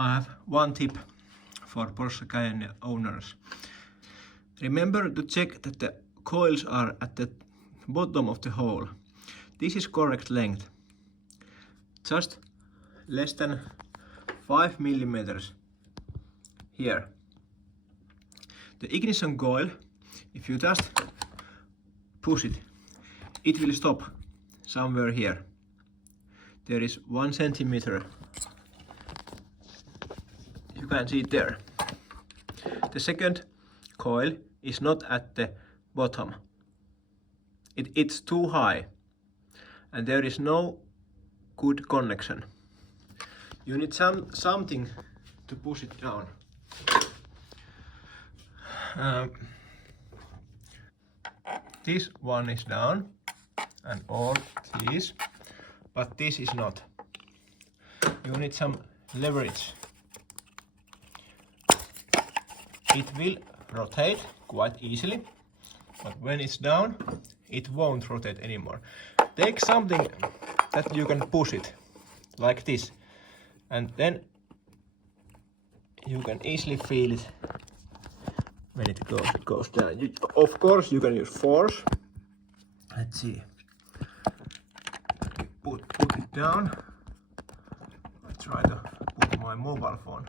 I have one tip for Porsche Cayenne owners. Remember to check that the coils are at the bottom of the hole. This is correct length. Just less than 5 millimeters here. The ignition coil, if you just push it, it will stop somewhere here. There is 1 centimeter. You can see it there. The second coil is not at the bottom. It's too high and there is no good connection. You need something to push it down. This one is down and all these, but this is not. You need some leverage. It will rotate quite easily, but when it's down, it won't rotate anymore. Take something that you can push it, like this, and then you can easily feel it when it goes down. Of course, you can use force. Let's see. Put it down. I try to put my mobile phone